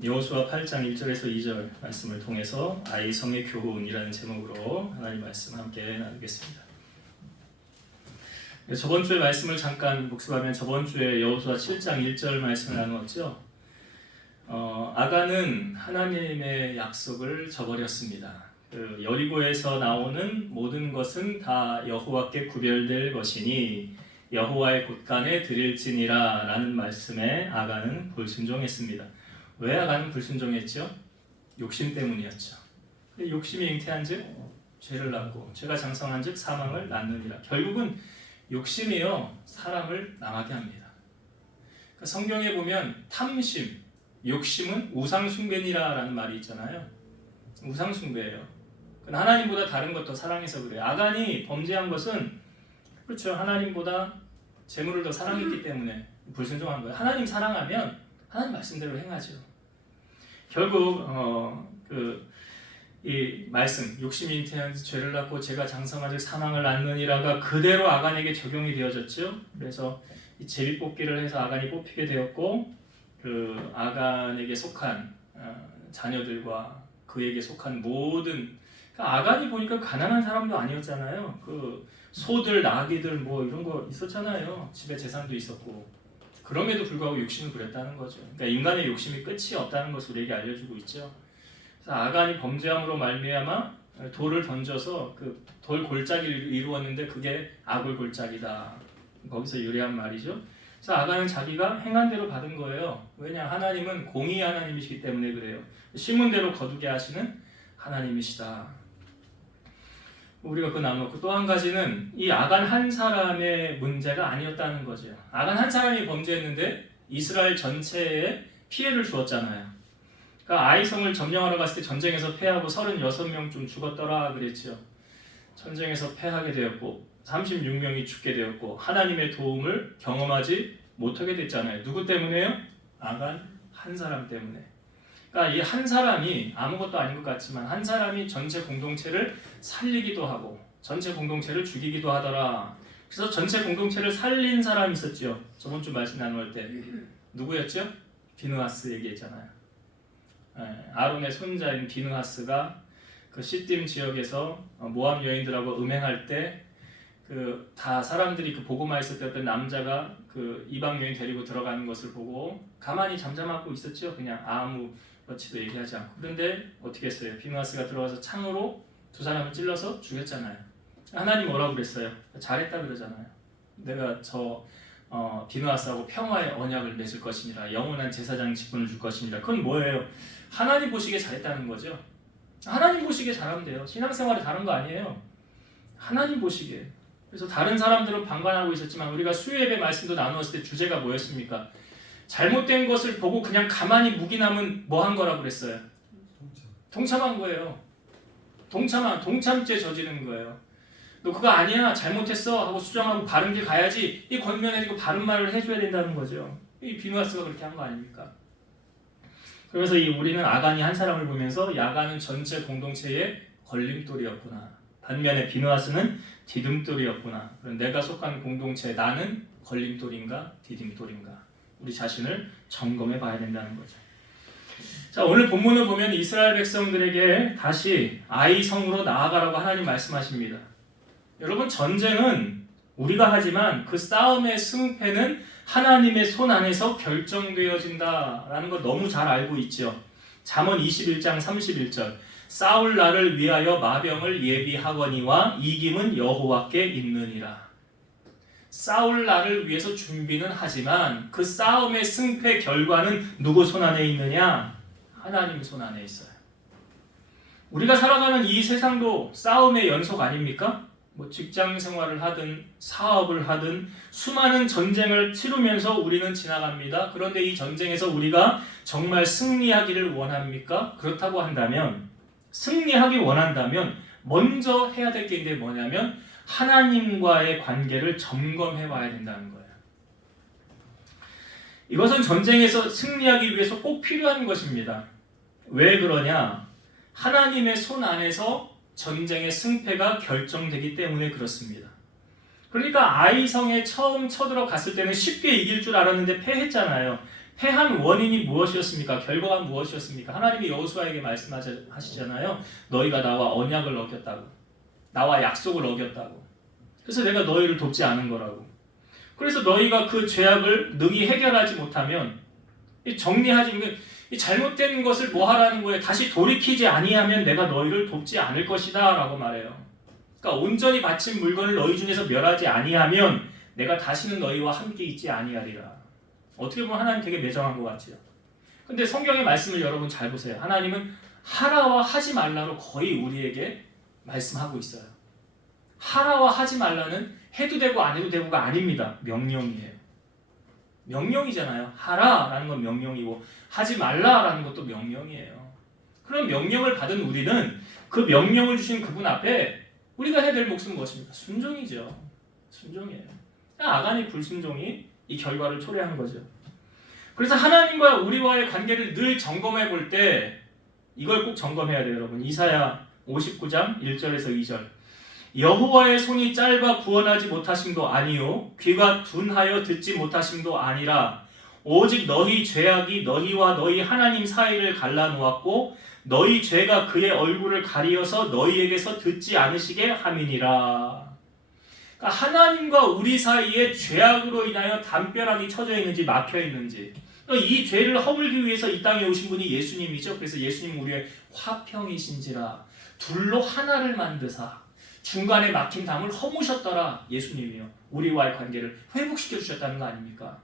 여호수아 8장 1절에서 2절 말씀을 통해서 아이성의 교훈이라는 제목으로 하나님 말씀 함께 나누겠습니다. 저번 주에 말씀을 잠깐 복습하면 저번 주에 여호수아 7장 1절 말씀을 나누었죠. 아간은 하나님의 약속을 저버렸습니다. 여리고에서 나오는 모든 것은 다 여호와께 구별될 것이니 여호와의 곳간에 드릴지니라 라는 말씀에 아간은 불순종했습니다. 왜 아간은 불순종했죠? 욕심 때문이었죠. 욕심이 잉태한즉 죄를 낳고 죄가 장성한즉 사망을 낳느니라. 결국은 욕심이요 사람을 망하게 합니다. 그러니까 성경에 보면 탐심, 욕심은 우상숭배니라 라는 말이 있잖아요. 우상숭배예요. 하나님보다 다른 것도 사랑해서 그래요. 아간이 범죄한 것은 그렇죠. 하나님보다 재물을 더 사랑했기 때문에 불순종한 거예요. 하나님 사랑하면 하나님 말씀대로 행하죠. 결국 이 말씀 욕심이 잉태한 죄를 낳고 죄가 장성하즉 사망을 낳느니라가 그대로 아간에게 적용이 되어졌죠. 그래서 이 제비뽑기를 해서 아간이 뽑히게 되었고 그 아간에게 속한 자녀들과 그에게 속한 모든 그러니까 아간이 보니까 가난한 사람도 아니었잖아요. 그 소들, 나귀들 뭐 이런 거 있었잖아요. 집에 재산도 있었고 그럼에도 불구하고 욕심을 부렸다는 거죠. 그러니까 인간의 욕심이 끝이 없다는 것을 우리에게 알려주고 있죠. 그래서 아간이 범죄함으로 말미암아 돌을 던져서 그 돌 골짜기를 이루었는데 그게 아굴 골짜기다. 거기서 유래한 말이죠. 그래서 아간은 자기가 행한 대로 받은 거예요. 왜냐? 하나님은 공의의 하나님이시기 때문에 그래요. 심은 대로 거두게 하시는 하나님이시다. 우리가 그거 나누고 또 한 가지는 이 아간 한 사람의 문제가 아니었다는 거죠. 아간 한 사람이 범죄했는데 이스라엘 전체에 피해를 주었잖아요. 그러니까 아이성을 점령하러 갔을 때 전쟁에서 패하고 36명 좀 죽었더라 그랬죠. 전쟁에서 패하게 되었고 36명이 죽게 되었고 하나님의 도움을 경험하지 못하게 됐잖아요. 누구 때문에요? 아간 한 사람 때문에. 그러니까 이 한 사람이 아무것도 아닌 것 같지만 한 사람이 전체 공동체를 살리기도 하고 전체 공동체를 죽이기도 하더라. 그래서 전체 공동체를 살린 사람이 있었죠. 저번 주 말씀 나눌 때 누구였죠? 비느하스 얘기했잖아요. 아론의 손자인 비느하스가 그 시딤 지역에서 모압 여인들하고 음행할 때 그 다 사람들이 그 보고만 있을 때 어떤 남자가 그 이방 여인 데리고 들어가는 것을 보고 가만히 잠잠하고 있었죠. 그냥 아무 어치도 얘기하지 않고. 그런데 어떻게 했어요? 비느하스가 들어가서 창으로 두 사람을 찔러서 죽였잖아요. 하나님 뭐라고 그랬어요? 잘했다 그러잖아요. 내가 저 비느하스하고 평화의 언약을 맺을 것이니라. 영원한 제사장 직분을 줄 것이니라. 그건 뭐예요? 하나님 보시기에 잘했다는 거죠. 하나님 보시기에 잘하면 돼요. 신앙생활이 다른 거 아니에요. 하나님 보시기에. 그래서 다른 사람들은 방관하고 있었지만 우리가 수요예배 말씀도 나누었을 때 주제가 뭐였습니까? 잘못된 것을 보고 그냥 가만히 묵인하면 뭐 한 거라고 그랬어요? 동참한 거예요. 동참죄 저지르는 거예요. 너 그거 아니야, 잘못했어 하고 수정하고 바른 길 가야지. 이 권면해주고 바른 말을 해줘야 된다는 거죠. 이 비느하스가 그렇게 한 거 아닙니까? 그래서 우리는 아간이 한 사람을 보면서 아간은 전체 공동체의 걸림돌이었구나. 반면에 비느하스는 디딤돌이었구나. 내가 속한 공동체 나는 걸림돌인가 디딤돌인가. 우리 자신을 점검해 봐야 된다는 거죠. 자, 오늘 본문을 보면 이스라엘 백성들에게 다시 아이성으로 나아가라고 하나님 말씀하십니다. 여러분, 전쟁은 우리가 하지만 그 싸움의 승패는 하나님의 손 안에서 결정되어진다라는 거 너무 잘 알고 있죠. 잠언 21장 31절 싸울 날을 위하여 마병을 예비하거니와 이김은 여호와께 있느니라. 싸울 날을 위해서 준비는 하지만 그 싸움의 승패 결과는 누구 손 안에 있느냐? 하나님 손 안에 있어요. 우리가 살아가는 이 세상도 싸움의 연속 아닙니까? 뭐 직장 생활을 하든 사업을 하든 수많은 전쟁을 치르면서 우리는 지나갑니다. 그런데 이 전쟁에서 우리가 정말 승리하기를 원합니까? 그렇다고 한다면 승리하기 원한다면 먼저 해야 될 게 있는데 뭐냐면 하나님과의 관계를 점검해 봐야 된다는 거예요. 이것은 전쟁에서 승리하기 위해서 꼭 필요한 것입니다. 왜 그러냐? 하나님의 손 안에서 전쟁의 승패가 결정되기 때문에 그렇습니다. 그러니까 아이성에 처음 쳐들어갔을 때는 쉽게 이길 줄 알았는데 패했잖아요. 패한 원인이 무엇이었습니까? 결과가 무엇이었습니까? 하나님이 여호수아에게 말씀하시잖아요. 너희가 나와 언약을 어겼다고. 나와 약속을 어겼다고. 그래서 내가 너희를 돕지 않은 거라고. 그래서 너희가 그 죄악을 능히 해결하지 못하면 정리하지 이 잘못된 것을 뭐 하라는 거예요? 다시 돌이키지 아니하면 내가 너희를 돕지 않을 것이다 라고 말해요. 그러니까 온전히 바친 물건을 너희 중에서 멸하지 아니하면 내가 다시는 너희와 함께 있지 아니하리라. 어떻게 보면 하나님 되게 매정한 것 같아요. 근데 성경의 말씀을 여러분 잘 보세요. 하나님은 하라와 하지 말라로 거의 우리에게 말씀하고 있어요. 하라와 하지 말라는 해도 되고 안 해도 되고가 아닙니다. 명령이에요. 명령이잖아요. 하라라는 건 명령이고 하지 말라라는 것도 명령이에요. 그런 명령을 받은 우리는 그 명령을 주신 그분 앞에 우리가 해야 될 몫은 무엇입니까? 순종이죠. 순종이에요. 아간의 불순종이 이 결과를 초래한 거죠. 그래서 하나님과 우리와의 관계를 늘 점검해 볼 때 이걸 꼭 점검해야 돼요, 여러분. 이사야 59장 1절에서 2절. 여호와의 손이 짧아 구원하지 못하심도 아니요 귀가 둔하여 듣지 못하심도 아니라 오직 너희 죄악이 너희와 너희 하나님 사이를 갈라놓았고 너희 죄가 그의 얼굴을 가리어서 너희에게서 듣지 않으시게 함이니라. 그러니까 하나님과 우리 사이에 죄악으로 인하여 담벼락이 쳐져 있는지 막혀 있는지, 이 죄를 허물기 위해서 이 땅에 오신 분이 예수님이죠. 그래서 예수님은 우리의 화평이신지라 둘로 하나를 만드사 중간에 막힌 담을 허무셨더라. 예수님이요. 우리와의 관계를 회복시켜 주셨다는 거 아닙니까?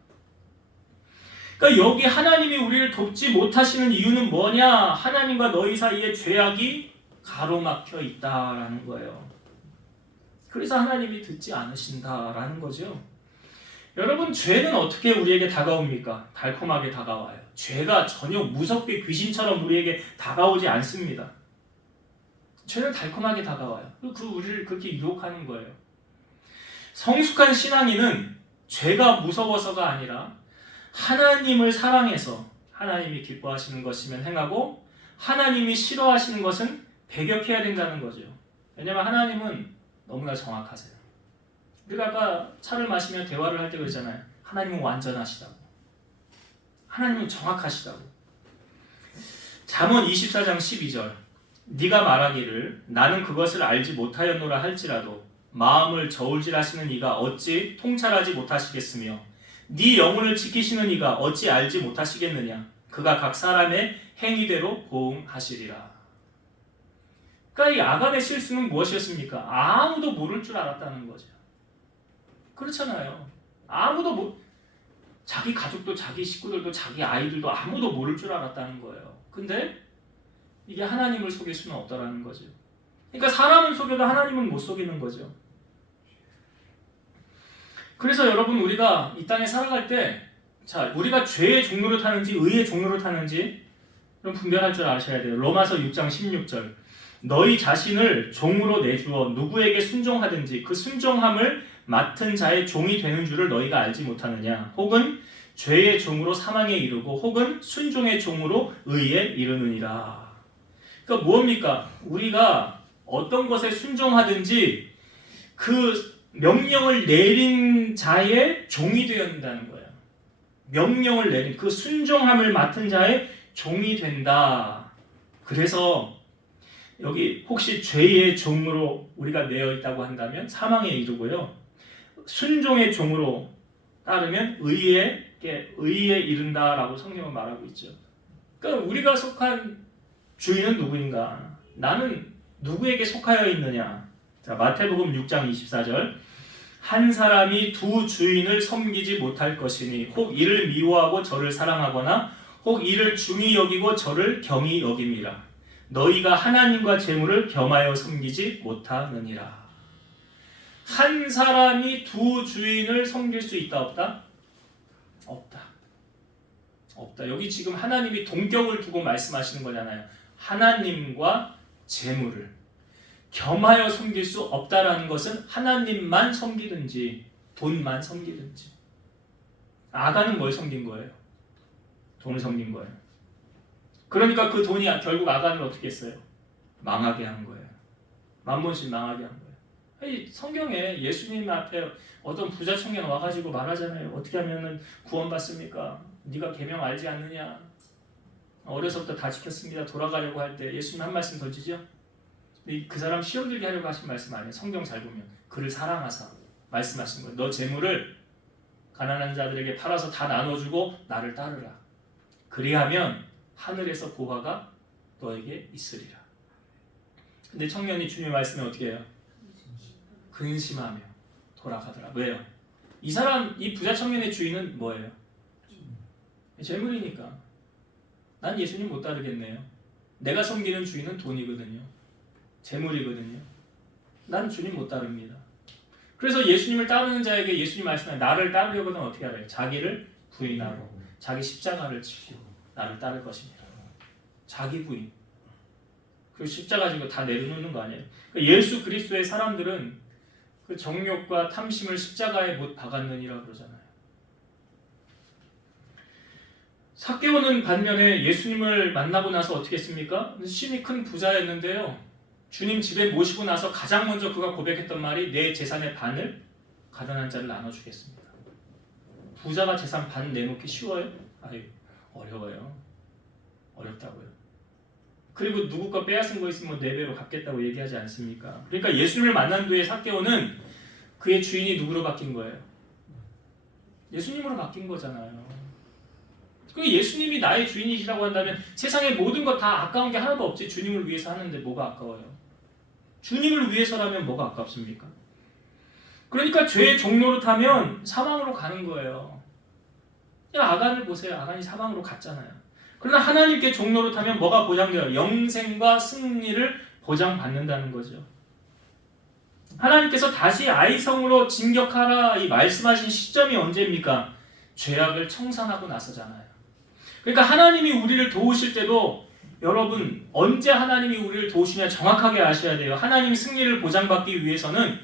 그러니까 여기 하나님이 우리를 돕지 못하시는 이유는 뭐냐? 하나님과 너희 사이에 죄악이 가로막혀 있다라는 거예요. 그래서 하나님이 듣지 않으신다라는 거죠. 여러분, 죄는 어떻게 우리에게 다가옵니까? 달콤하게 다가와요. 죄가 전혀 무섭게 귀신처럼 우리에게 다가오지 않습니다. 죄는 달콤하게 다가와요. 그 우리를 그렇게 유혹하는 거예요. 성숙한 신앙인은 죄가 무서워서가 아니라 하나님을 사랑해서 하나님이 기뻐하시는 것이면 행하고 하나님이 싫어하시는 것은 배격해야 된다는 거죠. 왜냐하면 하나님은 너무나 정확하세요. 우리가 아까 차를 마시며 대화를 할 때 그러잖아요. 하나님은 완전하시다고. 하나님은 정확하시다고. 잠언 24장 12절. 네가 말하기를 나는 그것을 알지 못하였노라 할지라도 마음을 저울질하시는 이가 어찌 통찰하지 못하시겠으며 네 영혼을 지키시는 이가 어찌 알지 못하시겠느냐. 그가 각 사람의 행위대로 보응하시리라. 그러니까 이 아간의 실수는 무엇이었습니까? 아무도 모를 줄 알았다는 거죠. 그렇잖아요. 아무도 자기 가족도 자기 식구들도 자기 아이들도 아무도 모를 줄 알았다는 거예요. 근데 이게 하나님을 속일 수는 없다라는 거죠. 그러니까 사람은 속여도 하나님은 못 속이는 거죠. 그래서 여러분, 우리가 이 땅에 살아갈 때 우리가 죄의 종로를 타는지 의의 종로를 타는지 분별할 줄 아셔야 돼요. 로마서 6장 16절. 너희 자신을 종으로 내주어 누구에게 순종하든지 그 순종함을 맡은 자의 종이 되는 줄을 너희가 알지 못하느냐. 혹은 죄의 종으로 사망에 이르고 혹은 순종의 종으로 의에 이르느니라. 그러니까 뭡니까? 우리가 어떤 것에 순종하든지 그 명령을 내린 자의 종이 되어야 된다는 거예요. 명령을 내린 그 순종함을 맡은 자의 종이 된다. 그래서 여기 혹시 죄의 종으로 우리가 내어 있다고 한다면 사망에 이르고요. 순종의 종으로 따르면 의에 이른다라고 성경은 말하고 있죠. 그러니까 우리가 속한 주인은 누구인가? 나는 누구에게 속하여 있느냐? 자, 마태복음 6장 24절. 한 사람이 두 주인을 섬기지 못할 것이니 혹 이를 미워하고 저를 사랑하거나 혹 이를 중히 여기고 저를 경히 여김이라. 너희가 하나님과 재물을 겸하여 섬기지 못하느니라. 한 사람이 두 주인을 섬길 수 있다 없다? 없다. 없다. 여기 지금 하나님이 동격을 두고 말씀하시는 거잖아요. 하나님과 재물을 겸하여 섬길 수 없다라는 것은 하나님만 섬기든지 돈만 섬기든지. 아간은 뭘 섬긴 거예요? 돈을 섬긴 거예요. 그러니까 그 돈이 결국 아간을 어떻게 했어요? 망하게 한 거예요. 만몬신 망하게 한 거예요. 아니, 성경에 예수님 앞에 어떤 부자 청년 와가지고 말하잖아요. 어떻게 하면은 구원받습니까? 네가 계명 알지 않느냐? 어려서부터 다 지켰습니다. 돌아가려고 할 때 예수님 한 말씀 던지죠. 그 사람 시험 들게 하려고 하신 말씀 아니에요. 성경 잘 보면 그를 사랑하사 말씀하신 거예요. 너 재물을 가난한 자들에게 팔아서 다 나눠주고 나를 따르라. 그리하면 하늘에서 보화가 너에게 있으리라. 근데 청년이 주님의 말씀에 어떻게 해요? 근심하며 돌아가더라. 왜요? 이 사람, 이 부자 청년의 주인은 뭐예요? 재물이니까. 난 예수님 못 따르겠네요. 내가 섬기는 주인은 돈이거든요. 재물이거든요. 난 주님 못 따릅니다. 그래서 예수님을 따르는 자에게 예수님 말씀에 나를 따르려거든 어떻게 하래요? 자기를 부인하고 자기 십자가를 지키고 나를 따를 것입니다. 자기 부인. 그 십자가 지고 다 내려놓는 거 아니에요? 예수 그리스도의 사람들은 그 정욕과 탐심을 십자가에 못 박았느니라 그러잖아요. 삭개오는 반면에 예수님을 만나고 나서 어떻게 했습니까? 심히 큰 부자였는데요. 주님 집에 모시고 나서 가장 먼저 그가 고백했던 말이 내 재산의 반을 가난한 자를 나눠주겠습니다. 부자가 재산 반 내놓기 쉬워요? 아유, 어려워요. 어렵다고요. 그리고 누구 거 빼앗은 거 있으면 4배로 갚겠다고 얘기하지 않습니까? 그러니까 예수님을 만난 뒤에 삭개오는 그의 주인이 누구로 바뀐 거예요? 예수님으로 바뀐 거잖아요. 그 예수님이 나의 주인이시라고 한다면 세상의 모든 것 다 아까운 게 하나도 없지. 주님을 위해서 하는데 뭐가 아까워요? 주님을 위해서라면 뭐가 아깝습니까? 그러니까 죄의 종로로 타면 사망으로 가는 거예요. 아간을 보세요. 아간이 사망으로 갔잖아요. 그러나 하나님께 종로로 타면 뭐가 보장돼요? 영생과 승리를 보장받는다는 거죠. 하나님께서 다시 아이성으로 진격하라 이 말씀하신 시점이 언제입니까? 죄악을 청산하고 나서잖아요. 그러니까 하나님이 우리를 도우실 때도 여러분 언제 하나님이 우리를 도우시냐 정확하게 아셔야 돼요. 하나님이 승리를 보장받기 위해서는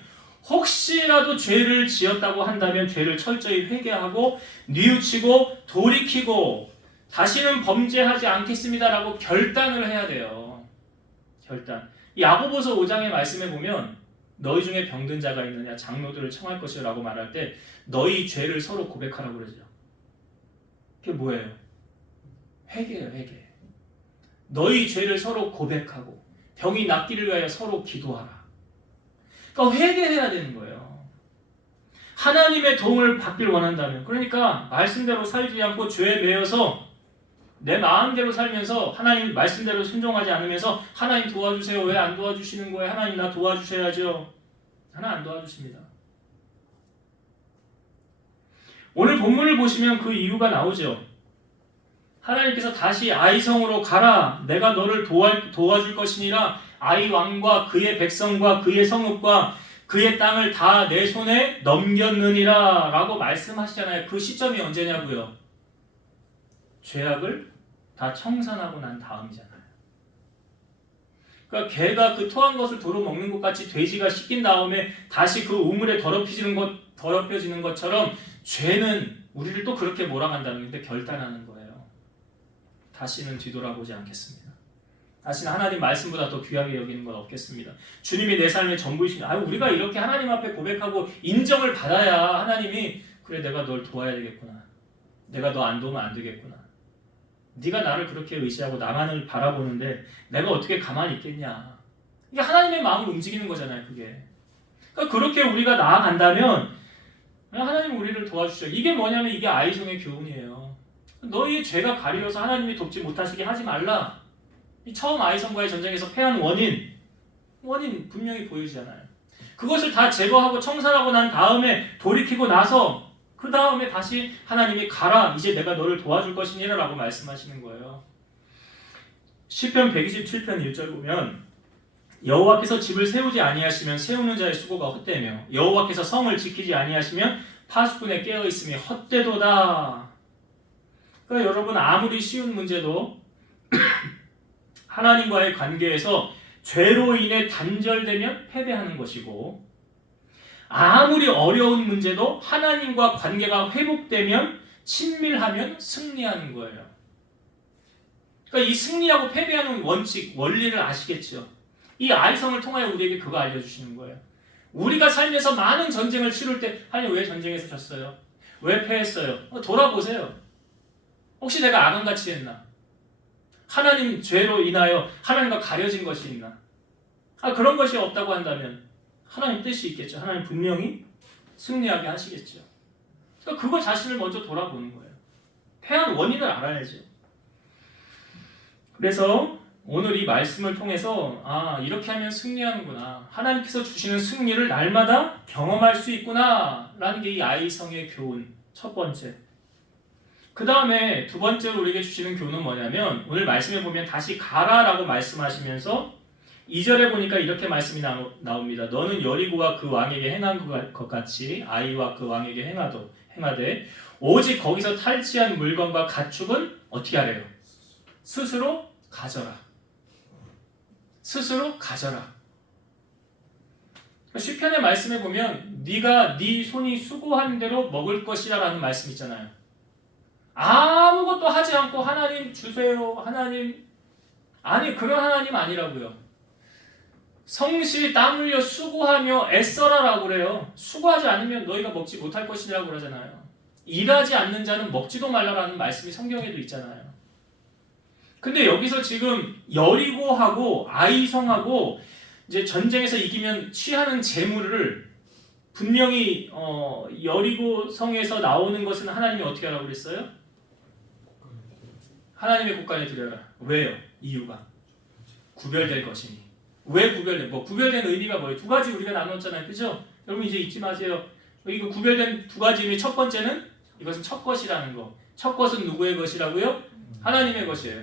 혹시라도 죄를 지었다고 한다면 죄를 철저히 회개하고 뉘우치고 돌이키고 다시는 범죄하지 않겠습니다라고 결단을 해야 돼요. 결단. 야고보서 5장의 말씀에 보면 너희 중에 병든 자가 있느냐 장로들을 청할 것이라고 말할 때 너희 죄를 서로 고백하라고 그러죠. 그게 뭐예요? 회개예요. 회개. 너희 죄를 서로 고백하고 병이 낫기를 위하여 서로 기도하라. 그러니까 회개해야 되는 거예요. 하나님의 도움을 받길 원한다면 그러니까 말씀대로 살지 않고 죄에 매여서 내 마음대로 살면서 하나님 말씀대로 순종하지 않으면서 하나님 도와주세요. 왜 안 도와주시는 거예요? 하나님 나 도와주셔야죠. 하나 안 도와주십니다. 오늘 본문을 보시면 그 이유가 나오죠. 하나님께서 다시 아이성으로 가라. 내가 너를 도와줄 것이니라. 아이 왕과 그의 백성과 그의 성읍과 그의 땅을 다 내 손에 넘겼느니라 라고 말씀하시잖아요. 그 시점이 언제냐고요? 죄악을 다 청산하고 난 다음이잖아요. 그러니까 개가 그 토한 것을 도로 먹는 것 같이 돼지가 씻긴 다음에 다시 그 우물에 더럽혀지는 것처럼 죄는 우리를 또 그렇게 몰아간다는 건데 결단하는 거예요. 다시는 뒤돌아보지 않겠습니다. 다시는 하나님 말씀보다 더 귀하게 여기는 건 없겠습니다. 주님이 내 삶의 전부이십니다. 우리가 이렇게 하나님 앞에 고백하고 인정을 받아야 하나님이 그래 내가 널 도와야 되겠구나. 내가 너 안 도우면 안 되겠구나. 네가 나를 그렇게 의지하고 나만을 바라보는데 내가 어떻게 가만히 있겠냐. 이게 하나님의 마음을 움직이는 거잖아요. 그게. 그러니까 그렇게 우리가 나아간다면 하나님 우리를 도와주시죠. 이게 뭐냐면 이게 아이성의 교훈이에요. 너희의 죄가 가리워서 하나님이 돕지 못하시게 하지 말라. 처음 아이성과의 전쟁에서 패한 원인 분명히 보이잖아요. 그것을 다 제거하고 청산하고 난 다음에 돌이키고 나서 그 다음에 다시 하나님이 가라. 이제 내가 너를 도와줄 것이니라 라고 말씀하시는 거예요. 시편 127편 1절 보면 여호와께서 집을 세우지 아니하시면 세우는 자의 수고가 헛되며 여호와께서 성을 지키지 아니하시면 파수꾼의 깨어있음이 헛되도다. 그러니까 여러분 아무리 쉬운 문제도 하나님과의 관계에서 죄로 인해 단절되면 패배하는 것이고 아무리 어려운 문제도 하나님과 관계가 회복되면 친밀하면 승리하는 거예요. 그러니까 이 승리하고 패배하는 원칙, 원리를 아시겠죠? 이 아이성을 통하여 우리에게 그거 알려주시는 거예요. 우리가 살면서 많은 전쟁을 치룰 때 하나님 왜 전쟁에서 졌어요? 왜 패했어요? 돌아보세요. 혹시 내가 악한같이 했나? 하나님 죄로 인하여 하나님과 가려진 것이 있나? 그런 것이 없다고 한다면 하나님 뜻이 있겠죠. 하나님 분명히 승리하게 하시겠죠. 그러니까 그거 자신을 먼저 돌아보는 거예요. 패한 원인을 알아야죠. 그래서 오늘 이 말씀을 통해서 이렇게 하면 승리하는구나. 하나님께서 주시는 승리를 날마다 경험할 수 있구나 라는 게 이 아이성의 교훈 첫 번째. 그 다음에 두 번째로 우리에게 주시는 교훈은 뭐냐면 오늘 말씀에 보면 다시 가라라고 말씀하시면서 2절에 보니까 이렇게 말씀이 나옵니다. 너는 여리고와 그 왕에게 행한 것 같이 아이와 그 왕에게 행하되 오직 거기서 탈취한 물건과 가축은 어떻게 하래요? 스스로 가져라. 스스로 가져라. 시편의 말씀에 보면 네가 네 손이 수고한 대로 먹을 것이라 라는 말씀 있잖아요. 아무것도 하지 않고 하나님 주세요. 하나님. 아니 그런 하나님 아니라고요. 성실히 땀 흘려 수고하며 애써라라고 그래요. 수고하지 않으면 너희가 먹지 못할 것이라고 그러잖아요. 일하지 않는 자는 먹지도 말라라는 말씀이 성경에도 있잖아요. 근데 여기서 지금 여리고하고 아이성하고 이제 전쟁에서 이기면 취하는 재물을 분명히 여리고 성에서 나오는 것은 하나님이 어떻게 하라고 그랬어요? 하나님의 곳간에 드려라. 왜요? 이유가 구별될 것이니. 왜 구별된? 구별된 의미가 뭐예요? 두 가지 우리가 나눴잖아요, 그죠? 여러분 이제 잊지 마세요. 이거 구별된 두 가지 의미. 첫 번째는 이것은 첫 것이라는 거. 첫 것은 누구의 것이라고요? 하나님의 것이에요.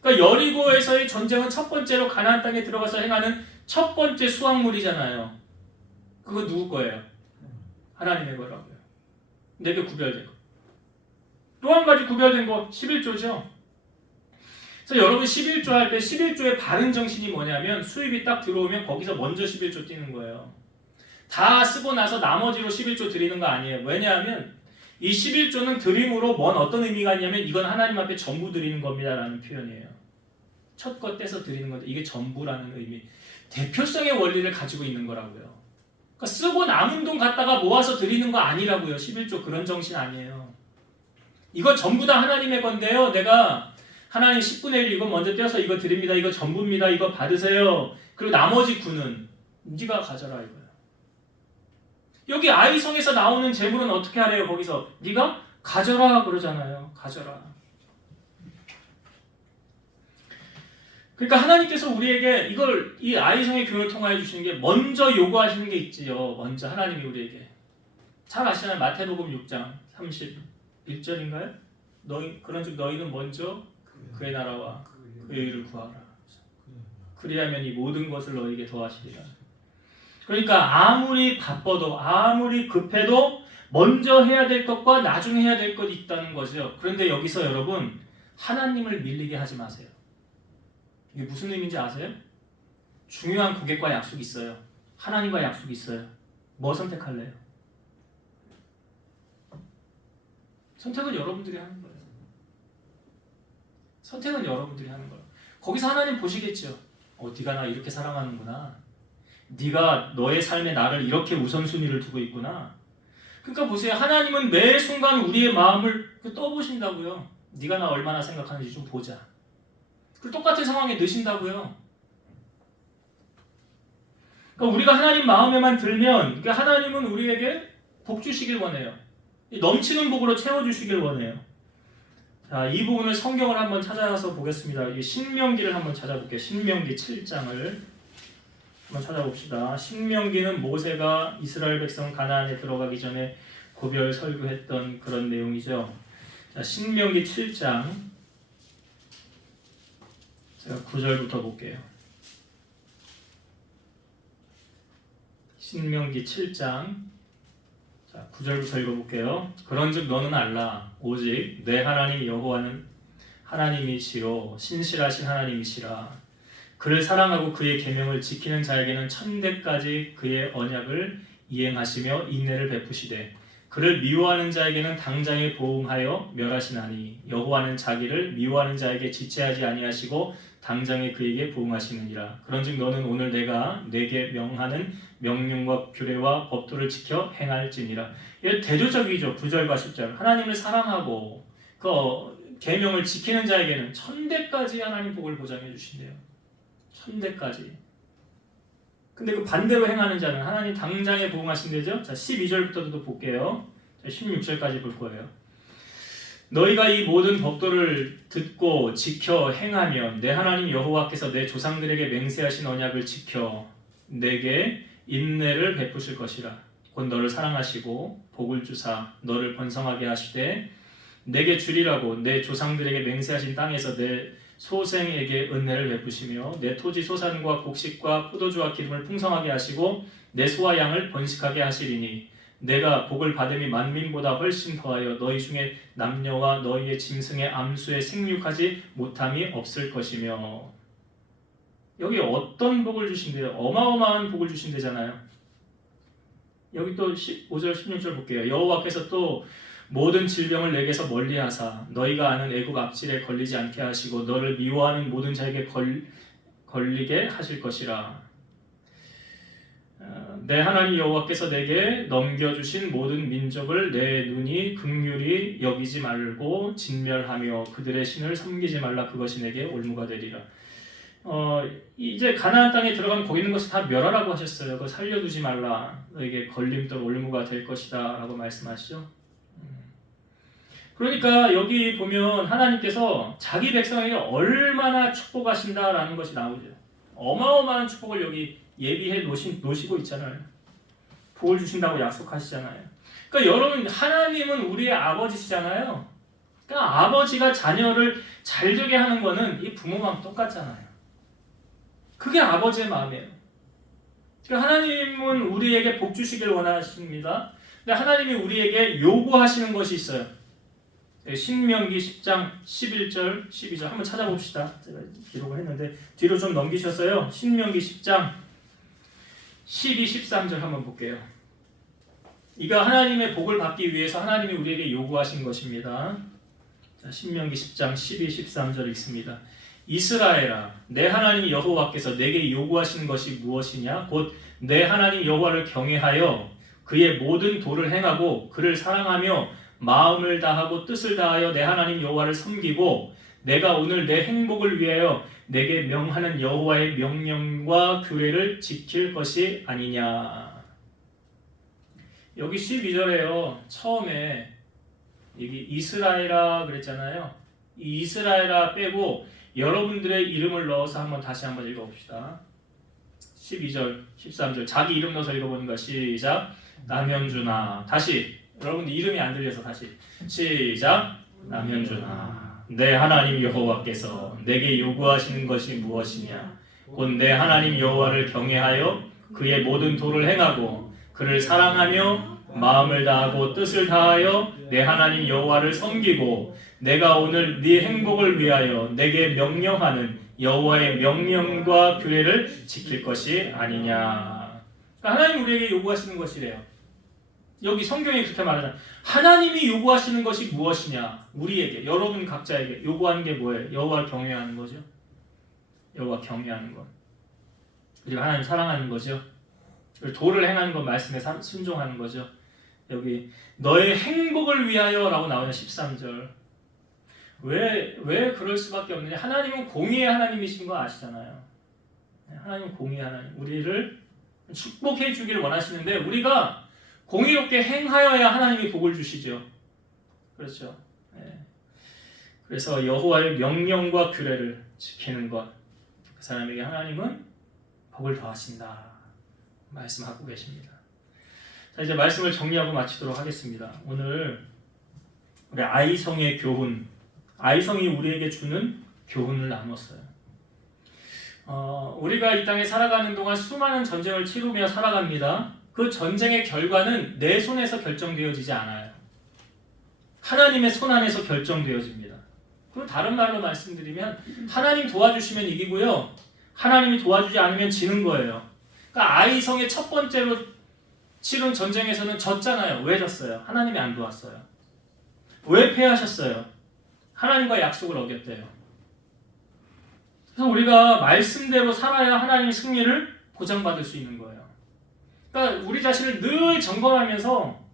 그러니까 여리고에서의 전쟁은 첫 번째로 가나안 땅에 들어가서 행하는 첫 번째 수확물이잖아요. 그거 누구 거예요? 하나님의 거라고요. 내게 구별된 거. 또 한 가지 구별된 거 11조죠. 그래서 여러분 11조 할 때 11조의 바른 정신이 뭐냐면 수입이 딱 들어오면 거기서 먼저 11조 뛰는 거예요. 다 쓰고 나서 나머지로 11조 드리는 거 아니에요. 왜냐하면 이 11조는 드림으로 뭔 어떤 의미가 있냐면 이건 하나님 앞에 전부 드리는 겁니다 라는 표현이에요. 첫 것 떼서 드리는 건데 이게 전부라는 의미. 대표성의 원리를 가지고 있는 거라고요. 그러니까 쓰고 남은 돈 갖다가 모아서 드리는 거 아니라고요. 11조 그런 정신 아니에요. 이거 전부 다 하나님의 건데요. 내가 하나님 10분의 1 이거 먼저 떼어서 이거 드립니다. 이거 전부입니다. 이거 받으세요. 그리고 나머지 9는 네가 가져라 이거예요. 여기 아이성에서 나오는 재물은 어떻게 하래요? 거기서 네가 가져라 그러잖아요. 가져라. 그러니까 하나님께서 우리에게 이걸 이 아이성의 교훈을 통하여 주시는 게 먼저 요구하시는 게 있지요. 먼저 하나님이 우리에게 잘 아시나요? 마태복음 6장 31절인가요? 그런즉 너희는 먼저 그의 나라와 그의 의를 구하라. 그리하면 이 모든 것을 너희에게 더하시리라. 그러니까 아무리 바빠도 아무리 급해도 먼저 해야 될 것과 나중에 해야 될 것이 있다는 거죠. 그런데 여기서 여러분 하나님을 밀리게 하지 마세요. 이게 무슨 의미인지 아세요? 중요한 고객과 약속이 있어요. 하나님과 약속이 있어요. 뭐 선택할래요? 선택은 여러분들이 하는 거예요. 선택은 여러분들이 하는 거예요. 거기서 하나님 보시겠죠. 네가 나 이렇게 사랑하는구나. 네가 너의 삶에 나를 이렇게 우선순위를 두고 있구나. 그러니까 보세요. 하나님은 매 순간 우리의 마음을 떠보신다고요. 네가 나 얼마나 생각하는지 좀 보자. 그리고 똑같은 상황에 넣으신다고요. 그러니까 우리가 하나님 마음에만 들면 그러니까 하나님은 우리에게 복 주시길 원해요. 넘치는 복으로 채워주시길 원해요. 자, 이 부분을 성경을 한번 찾아서 보겠습니다. 이 신명기를 한번 찾아볼게요. 신명기 7장을 한번 찾아봅시다. 신명기는 모세가 이스라엘 백성 가나안에 들어가기 전에 고별 설교했던 그런 내용이죠. 자, 신명기 7장 제가 9절부터 볼게요. 신명기 7장 9절부터 읽어볼게요. 그런즉 너는 알라 오직 내 하나님 여호와는 하나님이시로 신실하신 하나님이시라. 그를 사랑하고 그의 계명을 지키는 자에게는 천대까지 그의 언약을 이행하시며 인내를 베푸시되 그를 미워하는 자에게는 당장에 보응하여 멸하시나니 여호와는 자기를 미워하는 자에게 지체하지 아니하시고 당장에 그에게 보응하시느니라. 그런즉 너는 오늘 내가 네게 명하는 명령과 규례와 법도를 지켜 행할지니라. 이게 대조적이죠. 9절과 10절. 하나님을 사랑하고 그 계명을 지키는 자에게는 천대까지 하나님 복을 보장해 주신대요. 천대까지. 근데 그 반대로 행하는 자는 하나님 당장에 보응하신대죠. 자, 12절부터도 볼게요. 자, 16절까지 볼 거예요. 너희가 이 모든 법도를 듣고 지켜 행하면 내 하나님 여호와께서 내 조상들에게 맹세하신 언약을 지켜 내게 인내를 베푸실 것이라. 곧 너를 사랑하시고 복을 주사 너를 번성하게 하시되 내게 주리라고 내 조상들에게 맹세하신 땅에서 내 소생에게 은혜를 베푸시며 내 토지 소산과 곡식과 포도주와 기름을 풍성하게 하시고 내 소와 양을 번식하게 하시리니 내가 복을 받음이 만민보다 훨씬 더하여 너희 중에 남녀와 너희의 짐승의 암수에 생육하지 못함이 없을 것이며. 여기 어떤 복을 주신대요? 어마어마한 복을 주신대잖아요. 여기 또 15절 16절 볼게요. 여호와께서 또 모든 질병을 내게서 멀리하사 너희가 아는 애국 악질에 걸리지 않게 하시고 너를 미워하는 모든 자에게 걸리게 하실 것이라. 내 하나님 여호와께서 내게 넘겨주신 모든 민족을 내 눈이 긍휼히 여기지 말고 진멸하며 그들의 신을 섬기지 말라. 그것이 내게 올무가 되리라. 이제 가나안 땅에 들어가면 거기 있는 것을 다 멸하라고 하셨어요. 그거 살려두지 말라. 너에게 걸림돌 올무가 될 것이다 라고 말씀하시죠. 그러니까 여기 보면 하나님께서 자기 백성에게 얼마나 축복하신다라는 것이 나오죠. 어마어마한 축복을 여기 예비해 놓으시고 있잖아요. 복을 주신다고 약속하시잖아요. 그러니까 여러분, 하나님은 우리의 아버지시잖아요. 그러니까 아버지가 자녀를 잘 되게 하는 거는 이 부모 마음 똑같잖아요. 그게 아버지의 마음이에요. 그러니까 하나님은 우리에게 복 주시길 원하십니다. 근데 하나님이 우리에게 요구하시는 것이 있어요. 신명기 10장 11절 12절 한번 찾아봅시다. 제가 기록을 했는데 뒤로 좀 넘기셨어요. 신명기 10장 12, 13절 한번 볼게요. 이거 하나님의 복을 받기 위해서 하나님이 우리에게 요구하신 것입니다. 자, 신명기 10장 12, 13절 읽습니다. 이스라엘아, 내 하나님 여호와께서 내게 요구하시는 것이 무엇이냐? 곧 내 하나님 여호와를 경외하여 그의 모든 도를 행하고 그를 사랑하며 마음을 다하고 뜻을 다하여 내 하나님 여호와를 섬기고 내가 오늘 내 행복을 위하여 내게 명하는 여호와의 명령과 규례를 지킬 것이 아니냐. 여기 12절에요. 처음에 여기 이스라엘아 그랬잖아요. 이 이스라엘아 빼고 여러분들의 이름을 넣어서 다시 한번 읽어봅시다. 12절, 13절 자기 이름 넣어서 읽어보는 시작. 남현준아. 다시 여러분들 이름이 안 들려서 다시 시작. 남현준아, 내 하나님 여호와께서 내게 요구하시는 것이 무엇이냐? 곧 내 하나님 여호와를 경외하여 그의 모든 도를 행하고 그를 사랑하며 마음을 다하고 뜻을 다하여 내 하나님 여호와를 섬기고 내가 오늘 네 행복을 위하여 내게 명령하는 여호와의 명령과 규례를 지킬 것이 아니냐. 그러니까 하나님 우리에게 요구하시는 것이래요. 여기 성경이 그렇게 말하잖아요. 하나님이 요구하시는 것이 무엇이냐? 우리에게, 여러분 각자에게 요구하는 게 뭐예요? 여호와를 경외하는 거죠. 여호와 경외하는 것. 그리고 하나님 사랑하는 거죠. 그리고 도를 행하는 것, 말씀에 순종하는 거죠. 여기 너의 행복을 위하여 라고 나오냐 13절. 왜 그럴 수밖에 없느냐? 하나님은 공의의 하나님이신 거 아시잖아요. 하나님은 공의의 하나님. 우리를 축복해 주길 원하시는데 우리가 공의롭게 행하여야 하나님이 복을 주시죠. 그렇죠. 네. 그래서 여호와의 명령과 규례를 지키는 것, 그 사람에게 하나님은 복을 더하신다 말씀하고 계십니다. 자, 이제 말씀을 정리하고 마치도록 하겠습니다. 오늘 우리 아이성의 교훈, 아이성이 우리에게 주는 교훈을 나눴어요. 우리가 이 땅에 살아가는 동안 수많은 전쟁을 치르며 살아갑니다. 그 전쟁의 결과는 내 손에서 결정되어지지 않아요. 하나님의 손 안에서 결정되어집니다. 그럼 다른 말로 말씀드리면 하나님 도와주시면 이기고요. 하나님이 도와주지 않으면 지는 거예요. 그러니까 아이성의 첫 번째로 치른 전쟁에서는 졌잖아요. 왜 졌어요? 하나님이 안 도왔어요. 왜 패하셨어요? 하나님과 약속을 어겼대요. 그래서 우리가 말씀대로 살아야 하나님의 승리를 보장받을 수 있는 거예요. 그러니까 우리 자신을 늘 점검하면서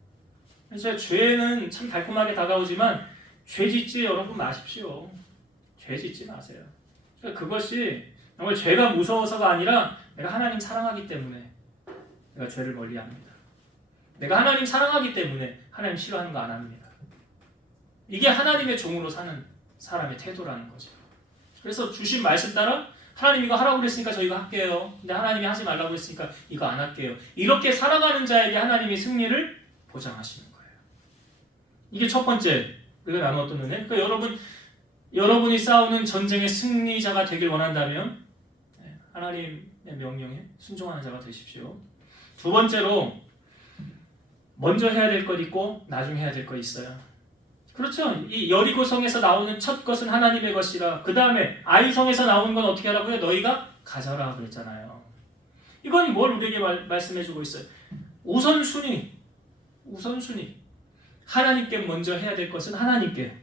그래서 죄는 참 달콤하게 다가오지만 죄 짓지 여러분 마십시오. 죄 짓지 마세요. 그러니까 그것이 정말 죄가 무서워서가 아니라 내가 하나님 사랑하기 때문에 내가 죄를 멀리합니다. 내가 하나님 사랑하기 때문에 하나님 싫어하는 거 안 합니다. 이게 하나님의 종으로 사는 사람의 태도라는 거죠. 그래서 주신 말씀 따라 하나님 이거 하라고 그랬으니까 저희가 할게요. 근데 하나님이 하지 말라고 했으니까 이거 안 할게요. 이렇게 살아가는 자에게 하나님이 승리를 보장하시는 거예요. 이게 첫 번째 우리가 나누었던 은혜. 그러니까 여러분이 싸우는 전쟁의 승리자가 되길 원한다면 하나님의 명령에 순종하는 자가 되십시오. 두 번째로 먼저 해야 될 것 있고 나중에 해야 될 것 있어요. 그렇죠. 이 여리고성에서 나오는 첫 것은 하나님의 것이라. 그 다음에 아이성에서 나오는 건 어떻게 하라고요? 너희가 가져라 그랬잖아요. 이건 뭘 우리에게 말씀해주고 있어요? 우선순위. 하나님께 먼저 해야 될 것은 하나님께.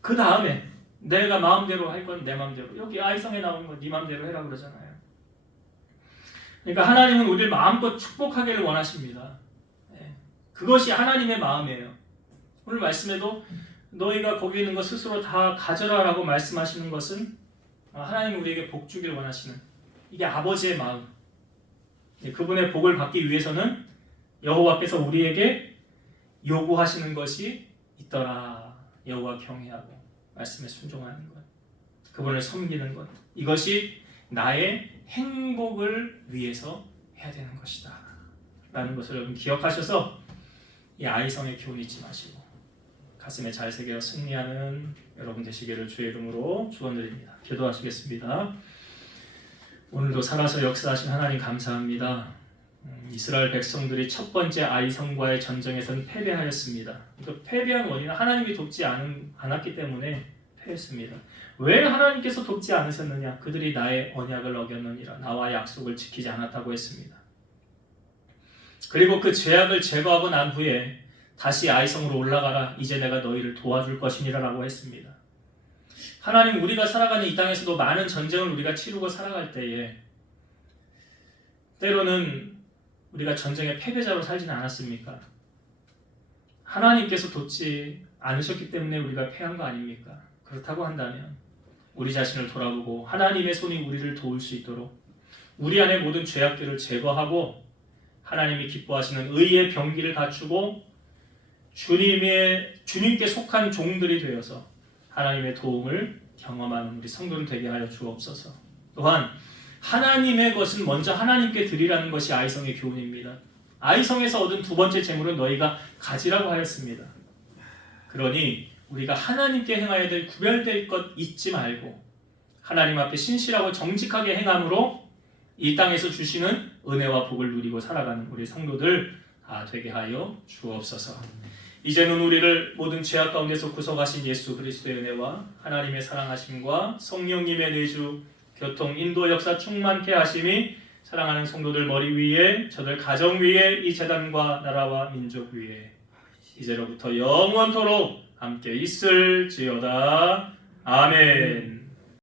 그 다음에 내가 마음대로 할 건 내 마음대로. 여기 아이성에 나오는 건 네 마음대로 해라 그러잖아요. 그러니까 하나님은 우리를 마음껏 축복하기를 원하십니다. 그것이 하나님의 마음이에요. 오늘 말씀에도 너희가 거기 있는 것 스스로 다 가져라라고 말씀하시는 것은 하나님이 우리에게 복 주기를 원하시는 이게 아버지의 마음. 그분의 복을 받기 위해서는 여호와께서 우리에게 요구하시는 것이 있더라. 여호와 경외하고 말씀에 순종하는 것, 그분을 섬기는 것, 이것이 나의 행복을 위해서 해야 되는 것이다 라는 것을 여러분 기억하셔서 이 아이성의 교훈 잊지 마시고 가슴에 잘 새겨 승리하는 여러분 되시기를 주의 이름으로 축원드립니다. 기도하시겠습니다. 오늘도 살아서 역사하신 하나님 감사합니다. 이스라엘 백성들이 첫 번째 아이성과의 전쟁에서는 패배하였습니다. 그 패배한 원인은 하나님이 돕지 않았기 때문에 패했습니다. 왜 하나님께서 돕지 않으셨느냐? 그들이 나의 언약을 어겼느니라. 나와 약속을 지키지 않았다고 했습니다. 그리고 그 죄악을 제거하고 난 후에 다시 아이성으로 올라가라. 이제 내가 너희를 도와줄 것이니라 라고 했습니다. 하나님, 우리가 살아가는 이 땅에서도 많은 전쟁을 우리가 치르고 살아갈 때에 때로는 우리가 전쟁의 패배자로 살지는 않았습니까? 하나님께서 돕지 않으셨기 때문에 우리가 패한 거 아닙니까? 그렇다고 한다면 우리 자신을 돌아보고 하나님의 손이 우리를 도울 수 있도록 우리 안에 모든 죄악들을 제거하고 하나님이 기뻐하시는 의의 병기를 갖추고 주님께 속한 종들이 되어서 하나님의 도움을 경험하는 우리 성도들 되게 하여 주옵소서. 또한 하나님의 것은 먼저 하나님께 드리라는 것이 아이성의 교훈입니다. 아이성에서 얻은 두 번째 재물은 너희가 가지라고 하였습니다. 그러니 우리가 하나님께 행하여야 될 구별될 것 잊지 말고 하나님 앞에 신실하고 정직하게 행함으로 이 땅에서 주시는 은혜와 복을 누리고 살아가는 우리 성도들 되게 하여 주옵소서. 이제는 우리를 모든 죄악 가운데서 구속하신 예수 그리스도의 은혜와 하나님의 사랑하심과 성령님의 내주 교통 인도 역사 충만케 하심이 사랑하는 성도들 머리 위에 저들 가정 위에 이 재단과 나라와 민족 위에 이제로부터 영원토록 함께 있을지어다. 아멘.